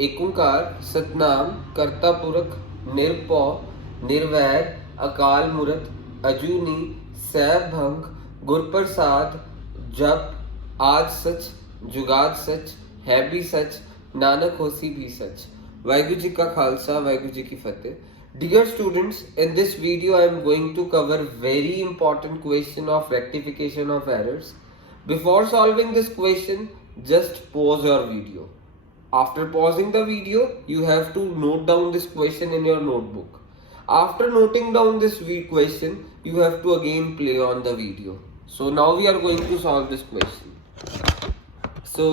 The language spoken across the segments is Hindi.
एकोंकार सतनाम कर्ता पुरख निरपौ निर्वैर अकाल मूरत अजूनी सैभंग गुरप्रसाद जप आज सच जुगाद सच है भी सच नानक होसी भी सच। वाहिगुरु जी का खालसा वाहिगुरु जी की फतेह। Dear students, in this video I am going to cover very important question of rectification of errors. Before solving this question, just pause your video. After pausing the video, you have to note down this question in your notebook. After noting down this question, you have to again play on the video. So now we are going to solve this question. So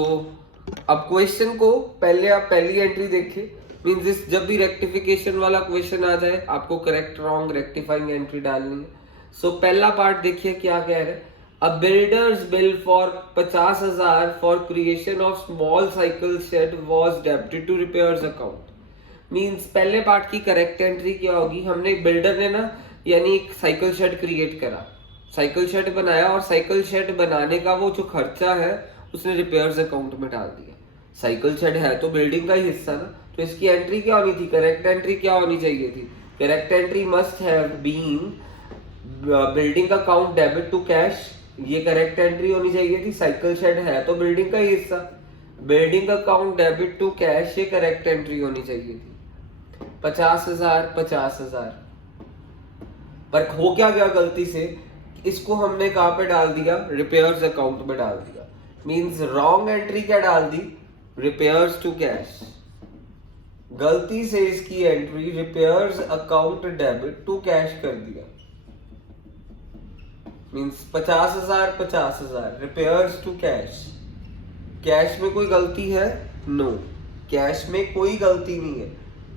अब क्वेश्चन को पहले आप पहली एंट्री देखिए। मीन्स इस जब भी रेक्टिफिकेशन वाला क्वेश्चन आ जाए आपको करेक्ट रॉन्ग रेक्टिफाइंग एंट्री डालनी है। सो पहला पार्ट देखिए क्या कह रहे हैं। A builder's bill for 50,000 for creation of small cycle shed was debited to repairs account. Means पहले पार्ट की करेक्ट एंट्री क्या होगी, हमने बिल्डर ने ना यानी एक साइकिल शेड क्रिएट करा, साइकिल शेड बनाया और साइकिल शेड बनाने का वो जो खर्चा है उसने रिपेयर्स अकाउंट में डाल दिया। साइकिल शेड है तो बिल्डिंग का ही हिस्सा ना, तो इसकी एंट्री क्या होनी थी, करेक्ट एंट्री क्या होनी चाहिए थी, correct entry must have been building account debit to cash. ये करेक्ट एंट्री होनी चाहिए थी। साइकिल शेड है तो बिल्डिंग का ही हिस्सा, building account debit to cash, ये करेक्ट एंट्री होनी चाहिए थी। 50,000 50,000 पर हो क्या गया गलती से, इसको हमने कहां पे डाल दिया, रिपेयर्स अकाउंट में डाल दिया। मींस रॉन्ग एंट्री क्या डाल दी, रिपेयर्स टू कैश। गलती से इसकी entry repairs account debit to cash कर दिया। Means 50,000 50,000 repairs to cash. Cash में कोई गलती है, नो, कैश में कोई गलती नहीं है।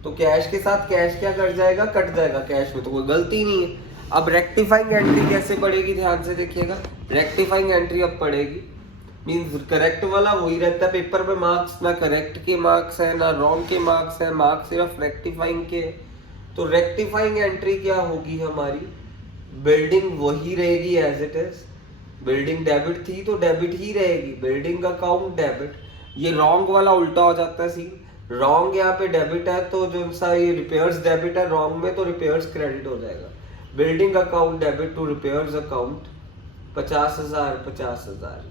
तो कैश के साथ कैश क्या कर जाएगा, कट जाएगा, कैश में तो कोई गलती नहीं है। अब रेक्टिफाइंग एंट्री कैसे पड़ेगी, ध्यान से देखिएगा। रेक्टिफाइंग एंट्री अब पड़ेगी, मीन्स करेक्ट वाला वही रहता है पेपर में, मार्क्स ना करेक्ट के मार्क्स है ना रॉन्ग के मार्क्स है, मार्क्स सिर्फ रेक्टिफाइंग के। तो रेक्टिफाइंग एंट्री क्या होगी हमारी, बिल्डिंग वही रहेगी as it is. Building debit थी तो डेबिट ही रहेगी, बिल्डिंग अकाउंट डेबिट। ये रॉन्ग वाला उल्टा हो जाता है सीन। रॉन्ग यहाँ पे डेबिट है तो जो सा ये रिपेयर्स डेबिट है रॉन्ग में, तो रिपेयर्स क्रेडिट हो जाएगा। Building account debit to repairs account 50,000 50,000।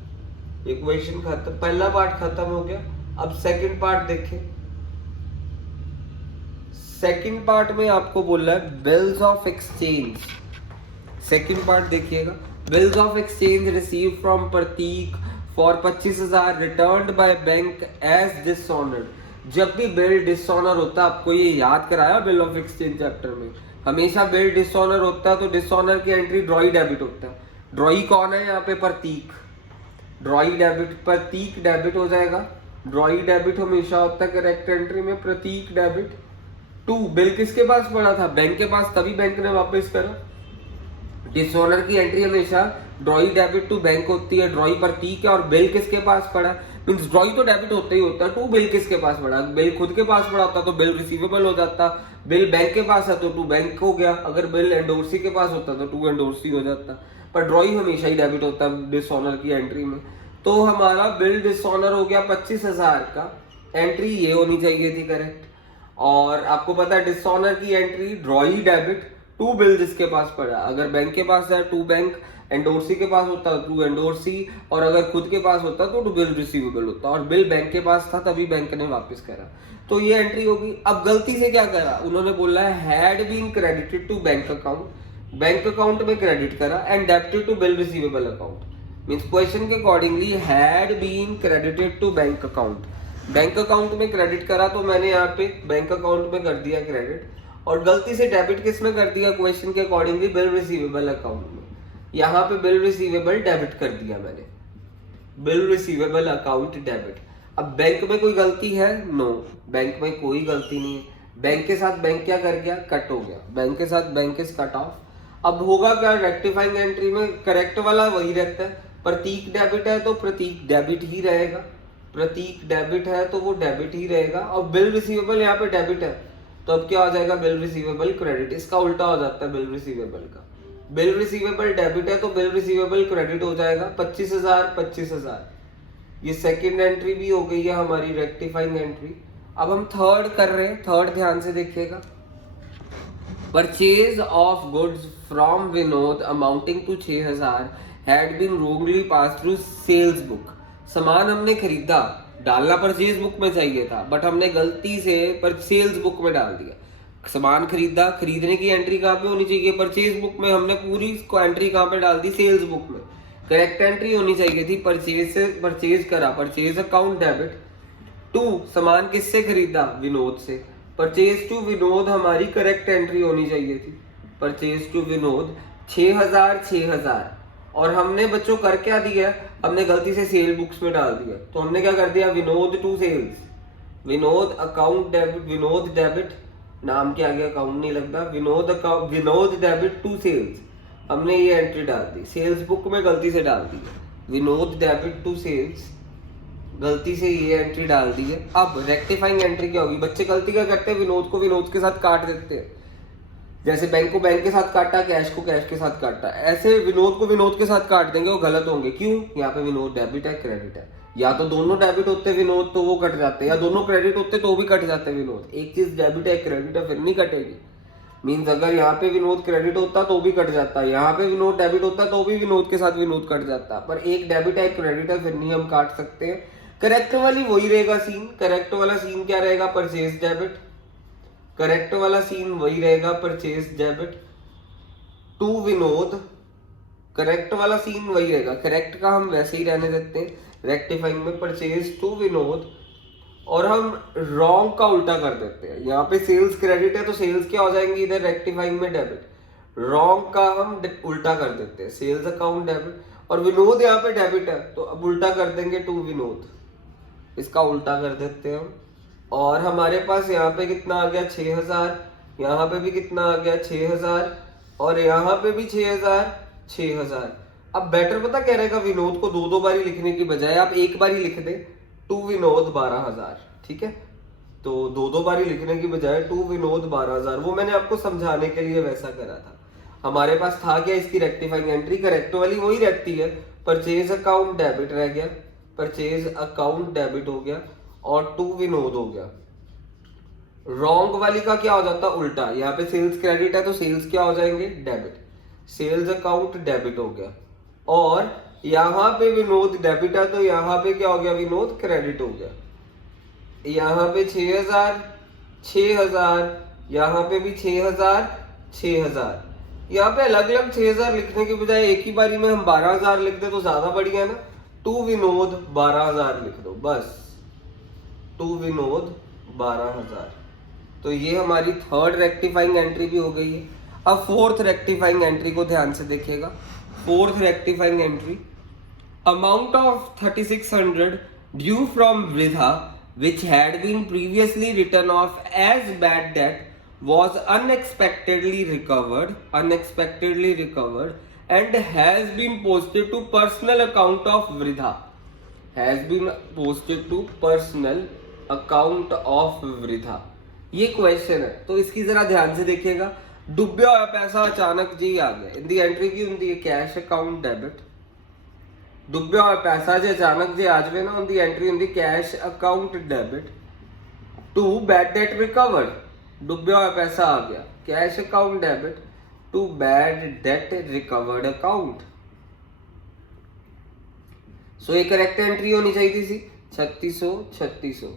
ये क्वेश्चन खत्म, पहला पार्ट खत्म हो गया। अब सेकंड पार्ट देखें। सेकंड पार्ट में आपको बोला है bills of exchange. Second part देखिएगा। Bills of exchange receive from Prateek for 25,000 returned by bank as dishonoured. जब भी बिल डिसऑनर होता है, आपको ये याद कराया बिल ऑफ एक्सचेंज चैप्टर में, हमेशा बिल डिसऑनर होता है तो डिसऑनर की एंट्री ड्रॉई डेबिट होता है। ड्रॉई कौन है यहाँ पे, प्रतीक। ड्रॉई डेबिट, प्रतीक डेबिट हो जाएगा। ड्रॉई डेबिट हमेशा होता है करेक्ट एंट्री में, प्रतीक डेबिट टू बिल किसके पास पड़ा था, बैंक के पास, तभी बैंक ने वापस करा। डिसऑनर की एंट्री हमेशा ड्रॉई डेबिट टू बैंक होती है, ड्रॉई प्रतीक है और बिल किसके पास पड़ा, मींस ड्रॉई तो डेबिट होता ही होता है, टू बिल किसके पास पड़ा, बिल खुद के पास पड़ा होता तो बिल रिसीवेबल हो जाता, बिल बैंक के पास है तो टू बैंक हो गया, अगर बिल एंडोर्सी के पास होता तो टू एंडोर्सी हो जाता। पर ड्रॉई हमेशा ही डेबिट होता है डिसऑनर की एंट्री में। तो हमारा बिल डिसऑनर हो गया 25,000 का, एंट्री ये होनी चाहिए थी करेक्ट। और आपको पता है डिसऑनर की entry drawee debit to bill जिसके पास पड़ा, अगर बैंक के पास है टू बैंक, एंडोर्सी के पास होता टू एंडोर्सी, और अगर खुद के पास होता तो टू बिल रिसीवेबल होता, और बिल बैंक के पास था तभी बैंक ने वापस करा। तो ये एंट्री होगी। अब गलती से क्या करा, उन्होंने बोला है had been credited to bank account, bank account में क्रेडिट करा, and debited to bill receivable account. Means question के accordingly had been credited to bank account, bank account में क्रेडिट करा तो मैंने यहाँ पे बैंक अकाउंट में कर दिया क्रेडिट, और गलती से डेबिट किस में कर दिया, क्वेश्चन के अकॉर्डिंगली बिल रिसीवेबल अकाउंट में। यहाँ पे बिल रिसीवेबल डेबिट कर दिया मैंने, बिल रिसीवेबल अकाउंट डेबिट। अब बैंक में कोई गलती है, नो, बैंक में कोई गलती नहीं है। बैंक के साथ बैंक क्या कर गया, कट हो गया, बैंक के साथ बैंक इज कट ऑफ। अब होगा क्या, रेक्टिफाइंग एंट्री में करेक्ट वाला वही रहता है, प्रतीक डेबिट है तो प्रतीक डेबिट ही रहेगा, प्रतीक डेबिट है तो वो डेबिट ही रहेगा। और बिल रिसीवेबल यहाँ पे डेबिट है तो अब क्या हो जाएगा, बिल रिसीवेबल क्रेडिट। इसका उल्टा हो जाता है बिल रिसीवेबल का, बिल रिसीवेबल डेबिट है तो बिल रिसीवेबल क्रेडिट हो जाएगा। 25,000 25,000, ये सेकंड एंट्री भी हो गई है हमारी रेक्टिफाइंग एंट्री। अब हम थर्ड कर रहे हैं, थर्ड ध्यान से देखिएगा। Purchase of goods from Vinod amounting to 6000 had been wrongly pass through sales book. सामान हमने खरीदा, डालना परचेज बुक में चाहिए था, बट हमने गलती से पर सेल्स बुक में डाल दिया। सामान खरीदा, खरीदने की एंट्री कहाँ पे होनी चाहिए? परचेज बुक में। हमने पूरी इसको एंट्री कहाँ पे डाल दी? सेल्स बुक में। करेक्ट एंट्री होनी चाहिए थी परचेज से, परचेज करा, परचेज अकाउंट डेबिट टू, सामान किससे खरीदा? विनोद से। परचेज टू विनोद हमारी करेक्ट एंट्री होनी चाहिए थी। परचेज टू विनोद 6000 और हमने बच्चों कर क्या दिया? हमने गलती से सेल बुक्स में डाल दिया। तो हमने क्या कर दिया? Vinod to sales, Vinod account debit, Vinod debit, नाम के आगे अकाउंट नहीं लगता, Vinod account, Vinod debit to sales, हमने ये एंट्री डाल दी। सेल्स बुक में गलती से डाल दी, विनोद डेबिट टू सेल्स, गलती से ये एंट्री डाल दी है। अब रेक्टिफाइंग एंट्री क्या होगी? बच्चे गलती क्या करते हैं? विनोद को विनोद के साथ काट देते हैं। जैसे बैंक को बैंक के साथ काटा, कैश को कैश के साथ काटा, ऐसे विनोद को विनोद के साथ काट देंगे, वो गलत होंगे। क्यों? यहाँ पे विनोद डेबिट है, क्रेडिट है। या तो दोनों डेबिट होते विनोद तो वो कट जाते, या दोनों क्रेडिट होते तो भी कट जाते विनोद। एक चीज डेबिट है, क्रेडिट है, फिर नहीं कटेगी। मीन्स अगर यहाँ पे विनोद क्रेडिट होता तो भी कट जाता, यहाँ पे विनोद डेबिट होता तो भी विनोद के साथ विनोद कट जाता, पर एक डेबिट है, क्रेडिट है, फिर नहीं हम काट सकते हैं। करेक्ट वाली वही रहेगा सीन। करेक्ट वाला सीन क्या रहेगा? Purchase debit. करेक्ट वाला सीन वही रहेगा, purchase debit to Vinod. Correct वाला सीन वही रहेगा। करेक्ट का हम वैसे ही रहने देते हैं, रेक्टिफाइंग में परचेज टू विनोद, और हम रॉन्ग का उल्टा कर देते हैं। यहाँ पे सेल्स क्रेडिट है तो सेल्स क्या हो जाएंगे? इधर रेक्टिफाइंग में डेबिट। रॉन्ग का हम उल्टा कर देते हैं, सेल्स अकाउंट डेबिट, और विनोद यहाँ पे डेबिट है तो अब उल्टा कर देंगे टू विनोद, इसका उल्टा कर देते हैं हम। और हमारे पास यहाँ पे कितना आ गया? 6000, यहाँ पे भी कितना आ गया? 6000, और यहाँ पे भी 6000। अब बेटर पता क्या रहेगा? विनोद को दो बारी लिखने की बजाय आप एक बारी लिख दे, टू विनोद 12000, ठीक है? तो दो बारी लिखने की बजाय टू विनोद 12000, वो मैंने आपको समझाने के लिए वैसा करा था। हमारे पास था क्या? इसकी रेक्टिफाइंग एंट्री करेक्ट वाली वही रहती है, परचेज अकाउंट डेबिट रह गया, परचेज अकाउंट डेबिट हो गया, और टू विनोद हो गया। रॉन्ग वाली का क्या हो जाता? उल्टा। यहाँ पे सेल्स क्रेडिट है तो सेल्स क्या हो जाएंगे? डेबिट। सेल्स अकाउंट डेबिट हो गया, और यहाँ पे विनोद डेबिट है तो यहाँ पे क्या हो गया? विनोद क्रेडिट हो गया। यहाँ पे 6000, यहाँ पे भी 6000। यहाँ पे अलग अलग 6000 लिखने के बजाय एक ही बारी में हम 12000 लिख दे तो ज्यादा बढ़िया है ना। टू विनोद 12000 लिख दो बस, टू विनोद 12000। तो ये हमारी थर्ड रेक्टिफाइंग एंट्री भी हो गई है। अब फोर्थ रेक्टिफाइंग एंट्री को ध्यान से देखिएगा। Fourth rectifying entry, amount of 3600 due from वृद्धा which had been previously written off as bad debt was unexpectedly recovered and has been posted to personal account of Vridha, has been posted to personal account of Vridha। ये क्वेश्चन है तो इसकी जरा ध्यान से देखिएगा। डूबा हुआ पैसा अचानक जी आ गया, इनकी एंट्री की होती है कैश अकाउंट डेबिट। डुब्बा हुआ पैसा जो अचानक जे आज में ना उनकी एंट्री होती cash account debit to bad debt recovered. डुब्बा हुआ पैसा आ गया, cash account debit to bad debt recovered account. So ये करेक्ट एंट्री होनी चाहिए थी 3600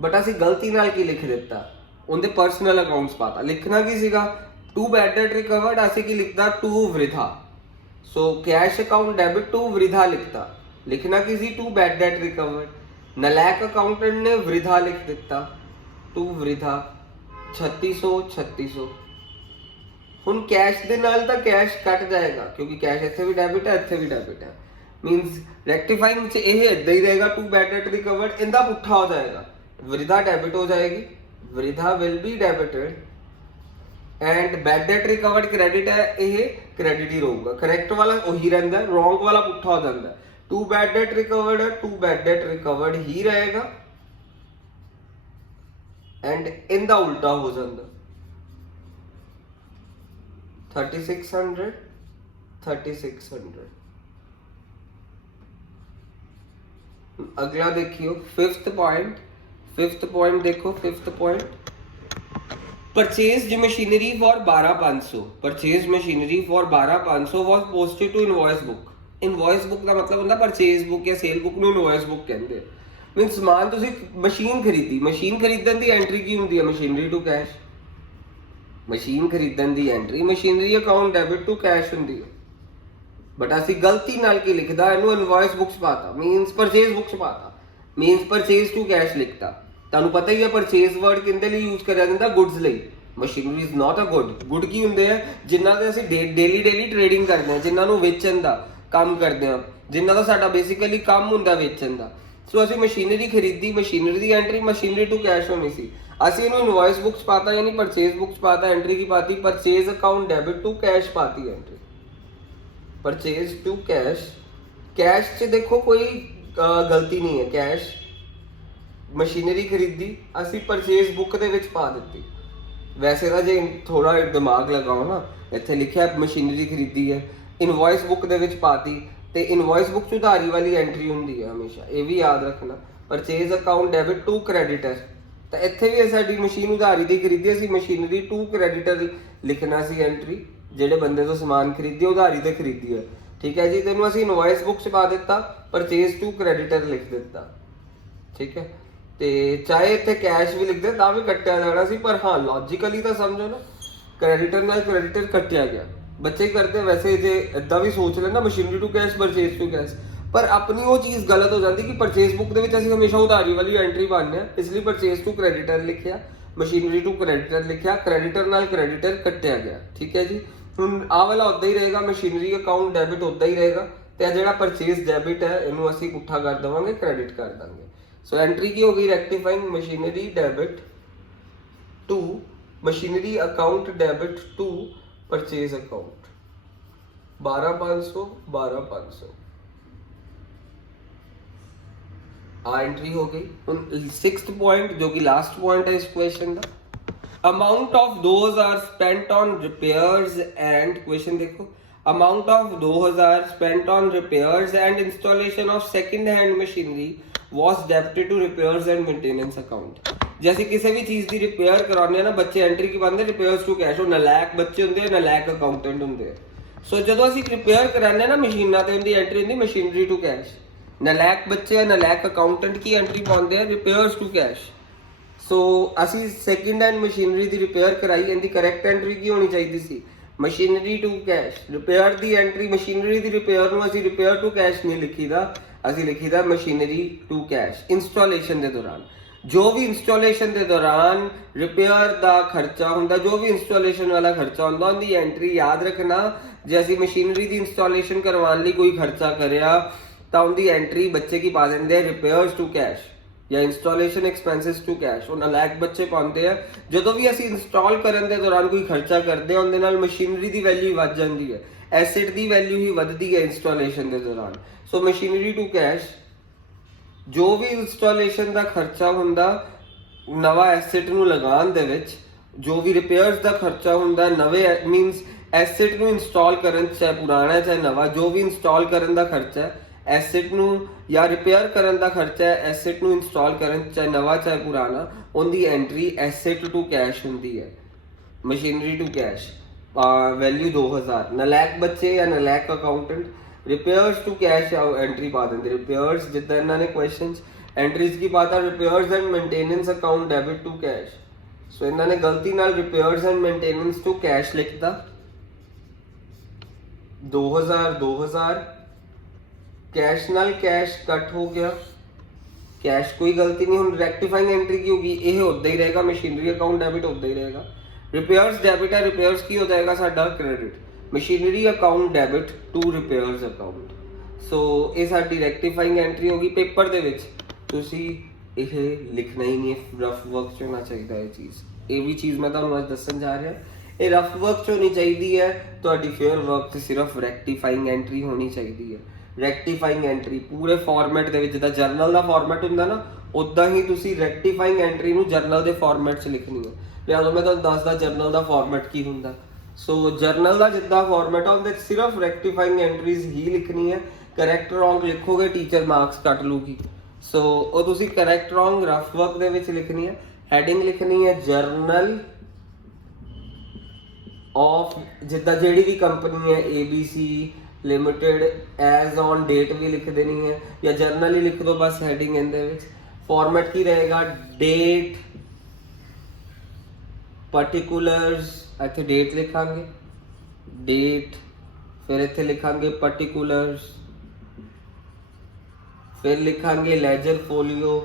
बट असी गलती नाल की लिख दिता, उनके पर्सनल अकाउंट्स पाता। लिखना की सीगा टू बैड डेट रिकवर्ड, असी की लिखता to Vriddha. So cash account debit to Vriddha लिखता, लिखना किसी टू बैड डेट रिकवर्ड। नलैक अकाउंटेंट ने वृद्धा लिख दिता, टू वृद्धा 3600। हुन कैश दे नाल तां कैश कट जाएगा क्योंकि कैश इत्थे भी डेबिट है, इत्थे भी डेबिट है। मींस रेक्टिफाइंग च इह इदां ही रहेगा, टू बैड डेट रिकवर्ड इंदा पुट्ठा हो जाएगा, वृद्धा डेबिट हो जाएगी, वृद्धा will be debited and bad debt recovered credit है, ये क्रेडिट ही रहूगा। करेक्ट वाला वही रहता है, रॉन्ग वाला पुट्ठा हो जाता है। टू बैड डेट रिकवर्ड है, टू बैड डेट रिकवर्ड ही रहेगा एंड इनका उल्टा हो जाता 3600। अगला देखियो फिफ्थ पॉइंट, फिफ्थ पॉइंट देखो, fifth point, purchased machinery for 12,500, purchased machinery for 12,500 was posted to invoice book. Invoice book ਦਾ ਮਤਲਬ ਹੁੰਦਾ ਪਰਚੇਜ਼ ਬੁੱਕ ਜਾਂ ਸੇਲ ਬੁੱਕ ਨੂੰ ਇਨਵॉइस ਬੁੱਕ ਕਹਿੰਦੇ ਆ। ਮੀਨਸ ਸਮਾਨ ਤੁਸੀਂ ਮਸ਼ੀਨ ਖਰੀਦੀ, ਮਸ਼ੀਨ ਖਰੀਦਣ ਦੀ ਐਂਟਰੀ ਕੀ ਹੁੰਦੀ ਹੈ? Machinery to cash. ਮਸ਼ੀਨ ਖਰੀਦਣ ਦੀ entry machinery account debit to cash ਹੁੰਦੀ ਹੈ। ਬਟ ਅਸੀਂ ਗਲਤੀ ਨਾਲ ਕੀ ਲਿਖਦਾ, ਇਹਨੂੰ ਇਨਵॉइस ਬੁੱਕ ਚ ਪਾਤਾ, ਮੀਨਸ ਪਰਚੇਜ਼ ਬੁੱਕ ਚ ਪਾਤਾ, ਮੀਨਸ ਪਰਚੇਜ਼ ਟੂ ਕੈਸ਼ ਲਿਖਤਾ। ਤੁਹਾਨੂੰ ਪਤਾ ਹੀ ਹੈ ਪਰਚੇਜ਼ ਵਰਡ ਕਿੰਦੇ ਲਈ ਯੂਜ਼ ਕਰਿਆ ਜਾਂਦਾ? ਗੁੱਡਸ ਲਈ। Machinery is not a good. Good ਕੀ ਹੁੰਦੇ ਆ? ਜਿਨ੍ਹਾਂ ਦੇ ਅਸੀਂ ਡੇਲੀ ਟ੍ਰੇਡਿੰਗ ਕਰਦੇ ਹਾਂ, ਜਿਨ੍ਹਾਂ ਨੂੰ ਵੇਚਣ ਦਾ ਕੰਮ ਕਰਦੇ ਹਾਂ, ਜਿਨ੍ਹਾਂ ਦਾ ਸਾਡਾ ਬੇਸਿਕਲੀ ਕੰਮ ਹੁੰਦਾ ਵੇਚਣ ਦਾ। ਸੋ ਅਸੀਂ ਮਸ਼ੀਨਰੀ ਖਰੀਦੀ, machinery the entry machinery to cash ਹੋਣੀ ਸੀ, ਅਸੀਂ ਇਹਨੂੰ ਇਨਵॉइस ਬੁੱਕ ਚ ਪਾਤਾ, ਯਾਨੀ ਪਰਚੇਜ਼ ਬੁੱਕ ਚ ਪਾਤਾ। ਐਂਟਰੀ ਕੀ ਪਾਤੀ? Purchase account debit to cash ਪਾਤੀ entry, purchase to cash. Cash ਚ ਦੇਖੋ ਕੋਈ ਗਲਤੀ ਨਹੀਂ ਹੈ, ਕੈਸ਼ ਮਸ਼ੀਨਰੀ ਖਰੀਦੀ, ਅਸੀਂ ਪਰਚੇਜ਼ ਬੁੱਕ ਦੇ ਵਿੱਚ ਪਾ ਦਿੱਤੀ। ਵੈਸੇ ਤਾਂ ਜੇ ਥੋੜਾ ਦਿਮਾਗ ਲਗਾਓ ਨਾ, ਇੱਥੇ ਲਿਖਿਆ ਮਸ਼ੀਨਰੀ ਖਰੀਦੀ ਹੈ, ਇਨਵॉइस ਬੁੱਕ ਦੇ ਵਿੱਚ ਪਾਤੀ, ਤੇ ਇਨਵॉइस ਬੁੱਕ 'ਚ ਉਧਾਰੀ ਵਾਲੀ ਐਂਟਰੀ ਹੁੰਦੀ ਹੈ ਹਮੇਸ਼ਾ, ਇਹ ਵੀ ਯਾਦ ਰੱਖਣਾ। Purchase account debit to creditor, ਤਾਂ ਇੱਥੇ ਵੀ ਸਾਡੀ ਮਸ਼ੀਨ ਉਧਾਰੀ ਦੀ ਖਰੀਦੀ, ਅਸੀਂ ਮਸ਼ੀਨਰੀ ਟੂ ਕ੍ਰੈਡੀਟਰ ਲਿਖਣਾ ਸੀ ਐਂਟਰੀ, ਜਿਹੜੇ ਬੰਦੇ ਤੋਂ ਸਮਾਨ ਖਰੀਦੀ ਉਧਾਰੀ ਤੇ ਖਰੀਦੀ ਹੈ। ਠੀਕ ਹੈ ਜੀ, ਤੈਨੂੰ ਅਸੀਂ ਇਨਵॉइस ਬੁੱਕ 'ਚ ਪਾ ਦਿੱਤਾ, ਪਰਚੇਜ਼ ਟੂ ਕ੍ਰੈਡੀਟਰ ਲਿਖ ਦਿੱਤਾ। ਠੀਕ ਹੈ, ਤੇ ਚਾਹੇ ਇੱਥੇ ਕੈਸ਼ ਵੀ ਲਿਖਦੇ ਤਾਂ ਵੀ ਕੱਟਿਆ ਜਾਣਾ ਸੀ, ਪਰ ਹਾਂ ਲੌਜੀਕਲੀ ਤਾਂ ਸਮਝੋ ਨਾ, ਕ੍ਰੈਡੀਟਰ ਨਾਲ ਕ੍ਰੈਡੀਟਰ ਕੱਟਿਆ ਗਿਆ। ਬੱਚੇ ਕਰਦੇ ਵੈਸੇ ਜੇ ਇਦਾਂ ਵੀ ਸੋਚ ਲੈਣਾ machinery to cash, purchase to cash, ਪਰ ਆਪਣੀ ਉਹ ਚੀਜ਼ ਗਲਤ ਹੋ ਜਾਂਦੀ ਕਿ ਪਰਚੇਜ਼ ਬੁੱਕ ਦੇ ਵਿੱਚ ਅਸੀਂ ਹਮੇਸ਼ਾ ਉਧਾਰੀ ਵਾਲੀ ਐਂਟਰੀ ਪਾਉਂਦੇ ਆ, ਇਸ ਲਈ ਪਰਚੇਜ਼ ਟੂ ਕ੍ਰੈਡੀਟਰ ਲਿਖਿਆ, ਮਸ਼ੀਨਰੀ ਟੂ ਕ੍ਰੈਡੀਟਰ ਲਿਖਿਆ, ਕ੍ਰੈਡੀਟਰ ਨਾਲ ਕ੍ਰੈਡੀਟਰ ਕੱਟਿਆ ਗਿਆ। ਠੀਕ ਹੈ ਜੀ, ਹੁਣ ਆਹ ਵਾਲਾ ਉਦਾਂ ਹੀ ਰਹੇਗਾ, ਮਸ਼ੀਨਰੀ ਅਕਾਊਂਟ ਡੈਬਿਟ ਉਦਾਂ ਹੀ ਰਹੇਗਾ, ਤੇ ਜਿਹੜਾ ਪਰਚੇਜ਼ ਡੈਬਿਟ ਹੈ ਇਹਨੂੰ ਅਸੀਂ ਇਕੱਠਾ ਕਰ ਦੇਵਾਂਗੇ, ਕ੍ਰੈਡਿਟ ਕਰ ਦਾਂਗੇ। सो एंट्री की हो गई rectifying machinery debit to machinery account debit to purchase account 12,500 12,500 एंट्री हो गई। सिक्स्थ पॉइंट जो कि लास्ट पॉइंट है इस क्वेश्चन का, amount of those are spent on repairs and, question देखो, amount of 2,000 spent on repairs and installation of second hand machinery was debited to repairs and maintenance account। जैसे किसी भी चीज की रिपेयर कराने ना बच्चे एंट्री की पाते रिपेयर्स टू कैश, ਉਹ ਨਲਾਇਕ ਬੱਚੇ ਹੁੰਦੇ ਆ, ਨਲਾਇਕ ਅਕਾਊਂਟੈਂਟ ਹੁੰਦੇ ਆ। ਸੋ ਜਦੋਂ ਅਸੀਂ ਰਿਪੇਅਰ ਕਰਾਨੇ ਨਾ ਮਸ਼ੀਨਾਂ ਤੇ ਉਹਦੀ ਐਂਟਰੀ ਹੁੰਦੀ ਮਸ਼ੀਨਰੀ ਟੂ ਕੈਸ਼। ਨਲਾਇਕ ਬੱਚੇ ਨਲਾਇਕ ਅਕਾਊਂਟੈਂਟ ਕੀ ਐਂਟਰੀ ਪਾਉਂਦੇ ਆ? Repairs to cash. ਸੋ ਅਸੀਂ ਸੈਕਿੰਡ ਹੈਂਡ ਮਸ਼ੀਨਰੀ ਦੀ ਰਿਪੇਅਰ ਕਰਾਈ, ਇਹਦੀ ਕਰੈਕਟ ਐਂਟਰੀ ਕੀ ਹੋਣੀ ਚਾਹੀਦੀ ਸੀ? Machinery to cash. ਰਿਪੇਅਰ ਦੀ ਐਂਟਰੀ ਮਸ਼ੀਨਰੀ ਦੀ ਰਿਪੇਅਰ ਨੂੰ ਅਸੀਂ ਰਿਪੇਅਰ ਟੂ ਕੈਸ਼ ਨਹੀਂ ਲਿਖੀਦਾ, ਅਸੀਂ ਲਿਖੀਦਾ ਮਸ਼ੀਨਰੀ ਟੂ ਕੈਸ਼। ਇੰਸਟਾਲੇਸ਼ਨ ਦੇ ਦੌਰਾਨ ਜੋ ਵੀ ਇੰਸਟਾਲੇਸ਼ਨ ਦੇ ਦੌਰਾਨ ਰਿਪੇਅਰ ਦਾ ਖਰਚਾ ਹੁੰਦਾ, ਜੋ ਵੀ ਇੰਸਟਾਲੇਸ਼ਨ ਵਾਲਾ ਖਰਚਾ ਹੁੰਦਾ, ਉਹਦੀ ਐਂਟਰੀ ਯਾਦ ਰੱਖਣਾ। ਜੇ ਅਸੀਂ ਮਸ਼ੀਨਰੀ ਦੀ ਇੰਸਟਾਲੇਸ਼ਨ ਕਰਵਾਉਣ ਲਈ ਕੋਈ ਖਰਚਾ ਕਰਿਆ ਤਾਂ ਉਹਦੀ ਐਂਟਰੀ ਬੱਚੇ ਕੀ ਪਾ ਦਿੰਦੇ ਆ? ਰਿਪੇਅਰਸ ਟੂ ਕੈਸ਼ ਜਾਂ ਇੰਸਟਾਲੇਸ਼ਨ ਐਕਸਪੈਂਸਸ ਟੂ ਕੈਸ਼। ਉਹ ਨਲਾਇਕ ਬੱਚੇ ਪਾਉਂਦੇ ਆ। ਜਦੋਂ ਵੀ ਅਸੀਂ ਇੰਸਟਾਲ ਕਰਨ ਦੇ ਦੌਰਾਨ ਕੋਈ ਖਰਚਾ ਕਰਦੇ ਆ, ਉਹਦੇ ਨਾਲ ਮਸ਼ੀਨਰੀ ਦੀ ਵੈਲਿਊ ਵੱਧ ਜਾਂਦੀ ਹੈ, ਐਸਿਡ ਦੀ ਵੈਲਿਊ ਹੀ ਵੱਧਦੀ ਹੈ ਇੰਸਟਾਲੇਸ਼ਨ ਦੇ ਦੌਰਾਨ। ਸੋ ਮਸ਼ੀਨਰੀ ਟੂ ਕੈਸ਼, ਜੋ ਵੀ ਇੰਸਟਾਲੇਸ਼ਨ ਦਾ ਖਰਚਾ ਹੁੰਦਾ ਨਵਾਂ ਐਸਿਡ ਨੂੰ ਲਗਾਉਣ ਦੇ ਵਿੱਚ, ਜੋ ਵੀ ਰਿਪੇਅਰਸ ਦਾ ਖਰਚਾ ਹੁੰਦਾ ਨਵੇਂ ਮੀਨਸ ਐਸਿਡ ਨੂੰ ਇੰਸਟਾਲ ਕਰਨ, ਚਾਹੇ ਪੁਰਾਣਾ ਚਾਹੇ ਨਵਾਂ, ਜੋ ਵੀ ਇੰਸਟਾਲ ਕਰਨ ਦਾ ਖਰਚਾ ਹੈ ਐਸਿਡ ਨੂੰ, ਜਾਂ ਰਿਪੇਅਰ ਕਰਨ ਦਾ ਖਰਚਾ ਹੈ ਐਸਿਡ ਨੂੰ ਇੰਸਟਾਲ ਕਰਨ, ਚਾਹੇ ਨਵਾਂ ਚਾਹੇ ਪੁਰਾਣਾ, ਉਹਦੀ ਐਂਟਰੀ ਐਸਿਡ ਟੂ ਕੈਸ਼ ਹੁੰਦੀ ਹੈ, ਮਸ਼ੀਨਰੀ ਟੂ ਕੈਸ਼। ਵੈਲਿਊ 2,000। ਨਲਾਇਕ ਬੱਚੇ ਜਾਂ ਨਲਾਇਕ accountant repairs to cash entry ਪਾ ਦਿੰਦੇ। ਰਿਪੇਅਰਸ ਜਿੱਦਾਂ ਇਹਨਾਂ ਨੇ ਕੁਐਸਚਨਸ ਐਂਟਰੀਜ਼ ਕੀ ਪਾਤਾ, repairs and maintenance account debit to cash. So ਇਹਨਾਂ ਨੇ ਗਲਤੀ ਨਾਲ repairs and maintenance to cash ਲਿਖਤਾ। 2,000 ਕੈਸ਼ ਨਾਲ ਕੈਸ਼ ਕੱਟ ਹੋ ਗਿਆ, ਕੈਸ਼ ਕੋਈ ਗਲਤੀ ਨਹੀਂ। ਹੁਣ ਰੈਕਟੀਫਾਈਂਗ ਐਂਟਰੀ ਕੀ ਹੋਗੀ? ਇਹ ਉਦਾਂ ਹੀ ਰਹੇਗਾ, ਮਸ਼ੀਨਰੀ ਅਕਾਊਂਟ ਡੈਬਿਟ ਉਦਾਂ ਹੀ ਰਹੇਗਾ। ਰਿਪੇਅਰਸ ਡੈਬਿਟ ਹੈ, ਰਿਪੇਅਰਸ ਕੀ ਹੋ ਜਾਏਗਾ ਸਾਡਾ? Credit. Machinery account debit to repairs account. So ਇਹ ਸਾਡੀ ਰੈਕਟੀਫਾਈਂਗ ਐਂਟਰੀ ਹੋਗੀ। ਪੇਪਰ ਦੇ ਵਿੱਚ ਤੁਸੀਂ ਇਹ ਲਿਖਣਾ ਹੀ ਨਹੀਂ ਹੈ, ਰਫ ਵਰਕ 'ਚ ਹੋਣਾ ਚਾਹੀਦਾ ਇਹ ਚੀਜ਼। ਇਹ ਵੀ ਚੀਜ਼ ਮੈਂ ਤੁਹਾਨੂੰ ਅੱਜ ਦੱਸਣ ਜਾ ਰਿਹਾ, ਇਹ ਰਫ ਵਰਕ 'ਚ ਹੋਣੀ ਚਾਹੀਦੀ ਹੈ। ਤੁਹਾਡੀ ਫੇਅਰ ਵਰਕ 'ਚ ਸਿਰਫ ਰੈਕਟੀਫਾਈਂਗ ਐਂਟਰੀ ਹੋਣੀ ਚਾਹੀਦੀ ਹੈ। ਰੈਕਟੀਫਾਈਂਗ ਐਂਟਰੀ ਪੂਰੇ ਫਾਰਮੈਟ ਦੇ ਵਿੱਚ, ਜਿੱਦਾਂ ਜਰਨਲ ਦਾ ਫਾਰਮੈਟ ਹੁੰਦਾ ਨਾ, ਉਦਾਂ ਹੀ ਤੁਸੀਂ ਰੈਕਟੀਫਾਈਂਗ ਐਂਟਰੀ ਨੂੰ ਜਰਨਲ ਦੇ ਫਾਰਮੈਟ 'ਚ ਲਿਖਣੀ ਹੈ। ਲਿਆ ਮੈਂ ਤੁਹਾਨੂੰ ਦੱਸਦਾ ਜਰਨਲ ਦਾ ਫਾਰਮੈਟ ਕੀ ਹੁੰਦਾ। ਸੋ ਜਰਨਲ ਦਾ ਜਿੱਦਾਂ ਫਾਰਮੈਟ ਆ ਉਹਦੇ ਵਿੱਚ ਸਿਰਫ ਰੈਕਟੀਫਾਈਂਗ ਐਂਟਰੀਜ਼ ਹੀ ਲਿਖਣੀ ਹੈ। ਕਰੈਕਟ ਰੋਂਗ ਲਿਖੋਗੇ ਟੀਚਰ ਮਾਰਕਸ ਕੱਟ ਲੂਗੀ। ਸੋ ਉਹ ਤੁਸੀਂ ਕਰੈਕਟ ਰੋਂਗ ਰਫ ਵਰਕ ਦੇ ਵਿੱਚ ਲਿਖਣੀ ਹੈ। ਹੈਡਿੰਗ ਲਿਖਣੀ ਹੈ ਜਰਨਲ ਆਫ, ਜਿੱਦਾਂ ਜਿਹੜੀ ਵੀ ਕੰਪਨੀ ਹੈ ABC limited, as on date ਵੀ ਲਿਖ ਦੇਣੀ ਹੈ ਜਾਂ ਜਰਨਲ ਹੀ ਲਿਖ ਦੋ ਬਸ ਹੈਡਿੰਗ ਇਹਦੇ ਵਿੱਚ। ਫਾਰਮੈਟ ਕੀ ਰਹੇਗਾ, ਡੇਟ ਪਾਰਟਿਕੂਲਰਸ, ਇੱਥੇ ਡੇਟ ਲਿਖਾਂਗੇ ਡੇਟ, ਫਿਰ ਇੱਥੇ ਲਿਖਾਂਗੇ ਪਾਰਟਿਕੂਲਰਸ, ਫਿਰ ਲਿਖਾਂਗੇ ਲੈਜਰ ਫੋਲੀਓ,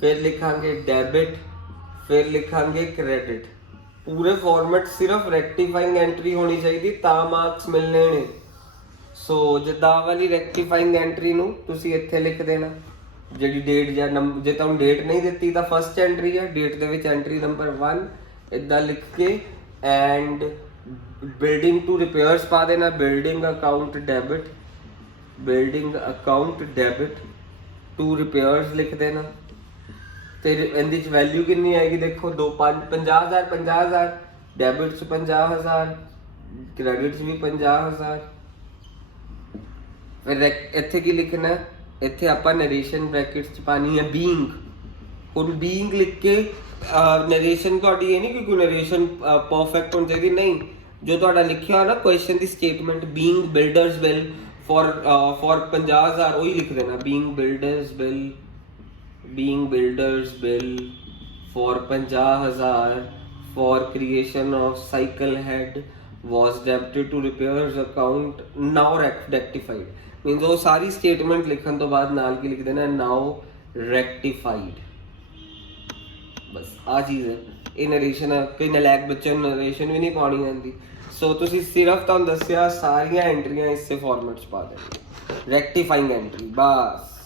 ਫਿਰ ਲਿਖਾਂਗੇ ਡੈਬਿਟ, ਫਿਰ ਲਿਖਾਂਗੇ ਕ੍ਰੈਡਿਟ। ਪੂਰੇ ਫਾਰਮੈਟ ਸਿਰਫ ਰੈਕਟੀਫਾਈਂਗ ਐਂਟਰੀ ਹੋਣੀ ਚਾਹੀਦੀ ਤਾਂ ਮਾਰਕਸ ਮਿਲਣੇ ਨੇ। ਸੋ ਜਿੱਦਾਂ ਵਾਲੀ ਰੈਕਟੀਫਾਈਂਗ ਐਂਟਰੀ ਨੂੰ ਤੁਸੀਂ ਇੱਥੇ ਲਿਖ ਦੇਣਾ, ਜਿਹੜੀ ਡੇਟ ਜਾਂ ਨੰਬਰ, ਜੇ ਤੁਹਾਨੂੰ ਡੇਟ ਨਹੀਂ ਦਿੱਤੀ ਤਾਂ ਫਸਟ ਐਂਟਰੀ ਹੈ, ਡੇਟ ਦੇ ਵਿੱਚ ਐਂਟਰੀ ਨੰਬਰ 1 ਇਦਾਂ ਲਿਖ ਕੇ ਐਂਡ ਬਿਲਡਿੰਗ ਟੂ ਰਿਪੇਅਰਸ ਪਾ ਦੇਣਾ, building account debit, building account debit to repairs ਲਿਖ ਦੇਣਾ। ਤੇ ਇਹਦੀ ਚ ਵੈਲਿਊ ਕਿੰਨੀ ਆਏਗੀ ਦੇਖੋ, 50,000 50,000, ਡੈਬਿਟ ਚ 50,000, ਕ੍ਰੈਡਿਟ ਚ ਵੀ 50,000। ਫਿਰ ਇੱਥੇ ਕੀ ਲਿਖਣਾ, ਇੱਥੇ ਆਪਾਂ ਨਰੇਸ਼ਨ ਬ੍ਰੈਕਟਸ ਚ ਪਾਣੀ ਹੈ ਬੀਇੰਗ। ਹੁਣ ਬੀਇੰਗ ਲਿਖ ਕੇ ਨਰੇਸ਼ਨ ਤੁਹਾਡੀ ਇਹ ਨਹੀਂ ਕਿ ਕੋਈ ਨਰੇਸ਼ਨ ਪਰਫੈਕਟ ਹੋਣੀ ਚਾਹੀਦੀ, ਨਹੀਂ, ਜੋ ਤੁਹਾਡਾ ਲਿਖਿਆ ਹੋਇਆ ਨਾ question the statement, being builders bill for 50,000, ਉਹੀ ਲਿਖ ਦੇਣਾ, being builders bill, being builders bill for 50,000 for creation of cycle head was debited to repairs account now rectified, means ਉਹ ਸਾਰੀ ਸਟੇਟਮੈਂਟ ਲਿਖਣ ਤੋਂ ਬਾਅਦ ਨਾਲ ਕੀ ਲਿਖ ਦੇਣਾ, now rectified। ਬਸ ਆ ਚੀਜ਼ ਹੈ, ਇਹ ਨਰੇਸ਼ਨ ਹੈ। ਕਈ ਨਲਾਇਕ ਬੱਚਿਆਂ ਨੂੰ ਨਰੇਸ਼ਨ ਵੀ ਨਹੀਂ ਪਾਉਣੀ ਆਉਂਦੀ, ਸੋ ਤੁਸੀਂ ਸਿਰਫ ਤੁਹਾਨੂੰ ਦੱਸਿਆ ਸਾਰੀਆਂ ਐਂਟਰੀਆਂ ਇਸੇ ਫਾਰਮੈਟ 'ਚ ਪਾ ਦੇਣੀ, ਰੈਕਟੀਫਾਈਂਗ ਐਂਟਰੀ ਬਸ।